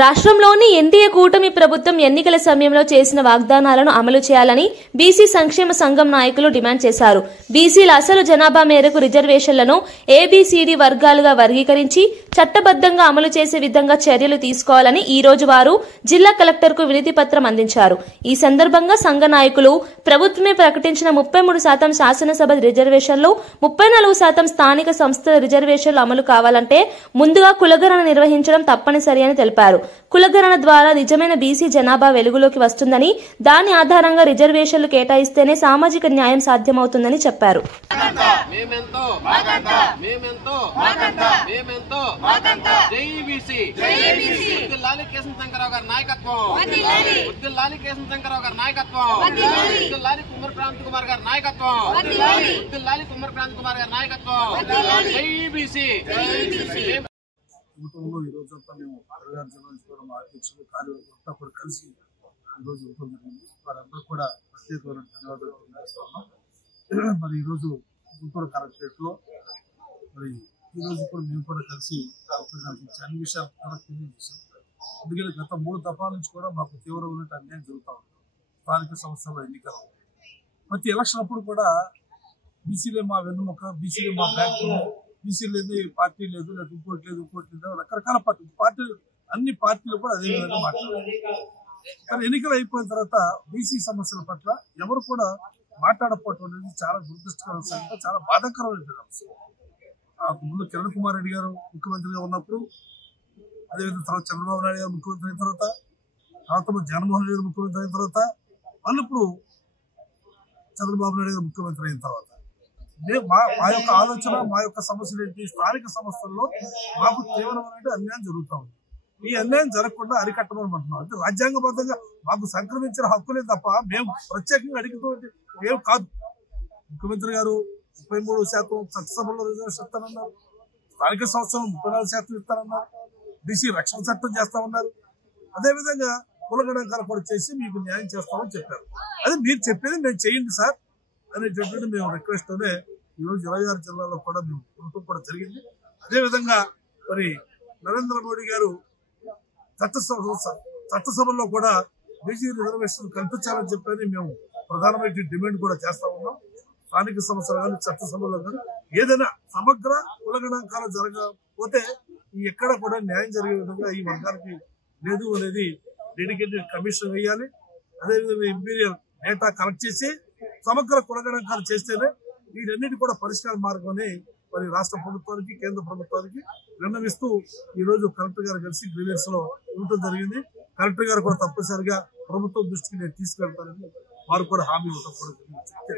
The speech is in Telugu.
రాష్ట్రంలోని ఎన్డీఏ కూటమి ప్రభుత్వం ఎన్నికల సమయంలో చేసిన వాగ్దానాలను అమలు చేయాలని బీసీ సంక్షేమ సంఘం నాయకులు డిమాండ్ చేశారు. బీసీల అసలు జనాభా మేరకు రిజర్వేషన్లను ఏబీసీడీ వర్గాలుగా వర్గీకరించి చట్టబద్దంగా అమలు చేసే విధంగా చర్యలు తీసుకోవాలని ఈ రోజు వారు జిల్లా కలెక్టర్కు వినతి పత్రం అందించారు. ఈ సందర్భంగా సంఘ నాయకులు ప్రభుత్వమే ప్రకటించిన 33% శాసనసభ రిజర్వేషన్లు, 34% స్థానిక సంస్థల రిజర్వేషన్లు అమలు కావాలంటే ముందుగా కులగణన నిర్వహించడం తప్పనిసరి అని తెలిపారు. కులగణన ద్వారా నిజమైన బీసీ జనాభా వెలుగులోకి వస్తుందని, దాని ఆధారంగా రిజర్వేషన్లు కేటాయిస్తేనే సామాజిక న్యాయం సాధ్యమవుతుందని చెప్పారు. కూటమిలో ఈ రోజంతా మేము అరగారు జిల్లా మా అధ్యక్షులు కార్యవర్గంతా కూడా కలిసి ఈరోజు ఇవ్వడం జరిగింది. వారందరూ కూడా ప్రత్యేకమైన ధన్యవాదాలు తెలియజేస్తున్నాం. మరి ఈరోజు గుంటూరు కలెక్టరేట్లో మరి ఈరోజు కూడా మేము కూడా కలిసి అన్ని విషయాలు కూడా తెలియజేశాం. ఎందుకంటే గత 3 దఫాల నుంచి కూడా మాకు తీవ్రమైన అన్యాయం జరుగుతూ ఉంది. స్థానిక సంస్థల ఎన్నికలు ప్రతి ఎలక్షన్ అప్పుడు కూడా బీసీలే మా వెన్నుముక, బీసీలే మా బ్యాక్, బీసీ లేదు, పార్టీ లేదు, లేదా ఇంకోటి లేదు, రకరకాల పార్టీలు అన్ని పార్టీలు కూడా అదే విధంగా మాట్లాడారు. కానీ ఎన్నికలు అయిపోయిన తర్వాత బీసీ సమస్యల పట్ల ఎవరు కూడా మాట్లాడకపోవటం అనేది చాలా దురదృష్టకరం, చాలా బాధాకరమైన అంశం. ముందు కిరణ్ కుమార్ రెడ్డి గారు ముఖ్యమంత్రిగా ఉన్నప్పుడు, అదేవిధంగా తర్వాత చంద్రబాబు నాయుడు గారు ముఖ్యమంత్రి అయిన తర్వాత జగన్మోహన్ రెడ్డి గారు ముఖ్యమంత్రి అయిన తర్వాత, మళ్ళీ ఇప్పుడు చంద్రబాబు నాయుడు గారు ముఖ్యమంత్రి అయిన తర్వాత మా యొక్క ఆలోచన, మా యొక్క సమస్యలు ఏంటి? స్థానిక సంస్థల్లో మాకు తీవ్రమైన అన్యాయం జరుగుతూ ఉంది. ఈ అన్యాయం జరగకుండా అరికట్టమని అంటున్నాం. అంటే రాజ్యాంగబద్ధంగా మాకు సంక్రమించిన హక్కులే తప్ప మేము ప్రత్యేకంగా అడిగినటువంటి ఏం కాదు. ముఖ్యమంత్రి గారు 33% చట్టసభలో రిజర్వేషన్ ఇస్తానన్నారు, స్థానిక సంస్థలు 34% ఇస్తానన్నారు, బీసీ రక్షణ చట్టం చేస్తామన్నారు. అదేవిధంగా కులగణాంకాలు కూడా చేసి మీకు న్యాయం చేస్తామని చెప్పారు. అది మీరు చెప్పేది మేము చేయండి సార్ అనేటటువంటి మేము రిక్వెస్ట్తోనే ఈరోజు 26 జిల్లాలో కూడా మేము ప్రభుత్వం కూడా జరిగింది. అదేవిధంగా మరి నరేంద్ర మోడీ గారు చట్టసభలో కూడా బీసీ రిజర్వేషన్ కల్పించాలని చెప్పని మేము ప్రధానమైన డిమాండ్ కూడా చేస్తా ఉన్నాం. స్థానిక సంస్థలు కానీ చట్టసభలో కానీ ఏదైనా సమగ్ర కులగణాంకాలు జరగకపోతే ఎక్కడ కూడా న్యాయం జరిగే విధంగా ఈ వర్గానికి లేదు అనేది డెడికేటెడ్ కమిషన్ వేయాలి. అదేవిధంగా ఇంపీరియల్ డేటా కలెక్ట్ చేసి సమగ్ర కులగణాంకాలు చేస్తేనే వీటన్నిటి కూడా పరిష్కార మార్గమని మరి రాష్ట్ర ప్రభుత్వానికి, కేంద్ర ప్రభుత్వానికి విన్నవిస్తూ ఈ రోజు కలెక్టర్ గారు కలిసి గ్రీవెన్స్ లో ఇవ్వడం జరిగింది. కలెక్టర్ గారు కూడా తప్పనిసరిగా ప్రభుత్వం దృష్టికి నేను తీసుకెళ్తానని వారు కూడా హామీ ఇవ్వడం కూడా